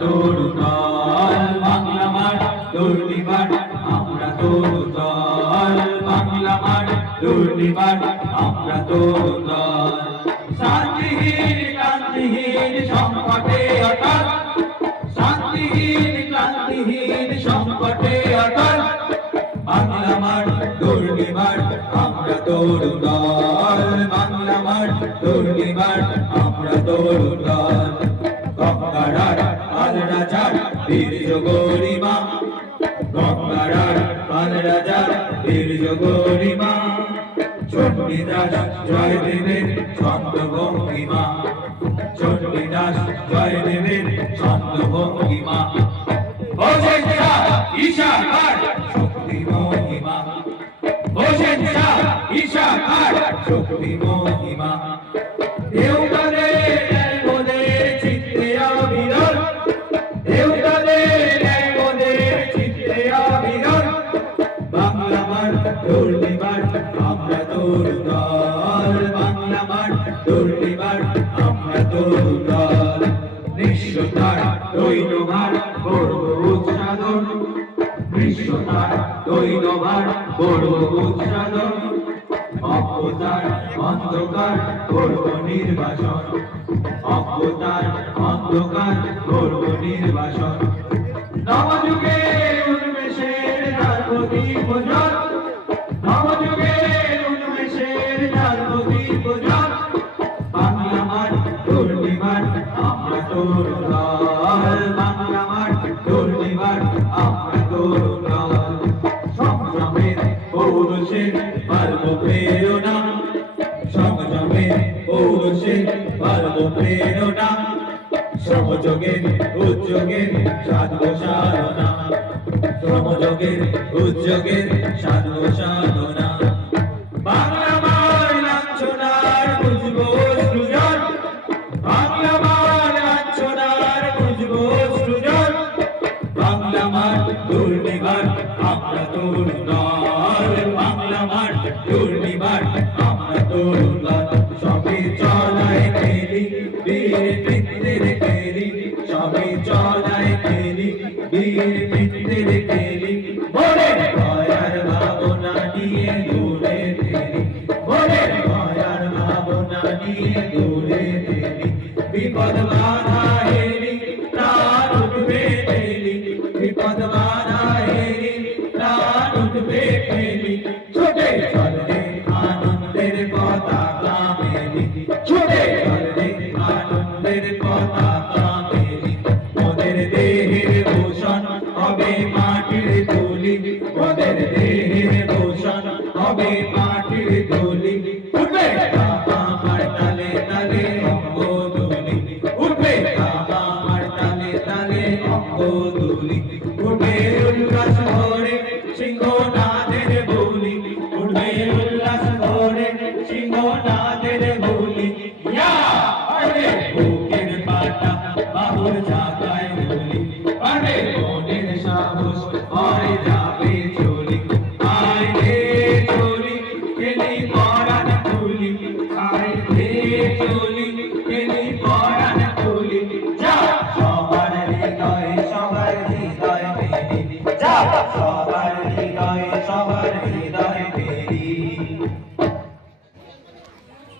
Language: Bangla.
তরু দল বাংলা মাঠ দুর্নিবার আমরা তরু দল বাংলা মাঠ দুর্নিবার আমরা তরু দল শান্তিহীন ক্রান্তিহীন সংকটে অটল শান্তিহীন ক্রান্তিহীন সংকটে অটল বাংলা মাঠ দুর্নিবার আমরা তরু দল বাংলা মাঠ দুর্নিবার আমরা তরু দল গঙ্গারার পাল রাজার বীর গরিমা গঙ্গারার পাল রাজার বীর গরিমা চণ্ডীদাস জয় দেবের ছন্দ ভঙ্গিমা চণ্ডীদাস জয় দেবের ছন্দ ভঙ্গিমা হোসেন শাহ ঈশা খান শক্তি মহিমা হোসেন শাহ ঈশা খান শক্তি মহিমা দেওতাদের ন্যায়বোধের চিত্তে অবিরল দেওতাদের ন্যায়বোধের চিত্তে অবিরল বাংলা মাঠ দুর্নিবার আমরা তরু দল বাংলা মাঠ দুর্নিবার আমরা তরু দল নিঃস্বতার দৈনভার গর্ব উচ্চাদন নিঃস্বতার দৈনভার গর্ব উচ্চাদন অজ্ঞতার অন্ধকার গর্ব নির্বাসন অজ্ঞতার অন্ধকার গর্ব নির্বাসন নবযুগের উন্মেষের জাগতিক জল নবযুগের উন্মেষের জাগতিক জল বাংলা মাঠ দুর্নিবার আমরা তরু দল বাংলা মাঠ দুর্নিবার আমরা তরু দল সংগ্রামের পৌরুষের পার্ব প্রেরণা সংগ্রামের পৌরুষের পার্ব প্রেরণা শ্রমযোগের উদ্যোগের সাধব সাধনা শ্রমযোগের উদ্যোগের সাধব সাধনা বাংলা মার লাঞ্ছনার বুঝবো সৃজন বাংলা মার লাঞ্ছনার বুঝবো সৃজন বাংলা মার দুর্নিবার আমরা তরু দল বাংলা মার দুর্নিবার আমরা তরু দল সবে চলায় খেলি বীর বৃত্তের খেলি সবে চলায় খেলি বীর বৃত্তের খেলি মনে দয়ার ভাবনা নিয়ে দূরে ফেলি মনে দয়ার ভাবনা নিয়ে দূরে ফেলি বিপদ বাধা হেরি প্রাণ উঠবে ফেলি বিপদ বাধা হেরি প্রাণ উঠবে ফেলি ছুটে চলে আনন্দের পতাকা মেলি ছুটে চলে আনন্দের পতাকা মেলি মোদের দেহের ভূষণ হবে মাটির ধুলি মোদের দেহের ভূষণ হবে মাটির ধুলি উঠবে আমার তালে তালে অঙ্গ দুলি উঠবে আমার তালে তালে অঙ্গ দুলি উঠবে উল্লাস ভরে সিংহনাদের বুলি উঠবে উল্লাস ভরে সিংহনাদের বুলি আরে বুকের পাটা বাহুর ঝাঁকায় ধুলি আরে মনের সাহস হয় যাবে চলি আয় রে চলি খেলি পরাণ তুলি আয় রে চলি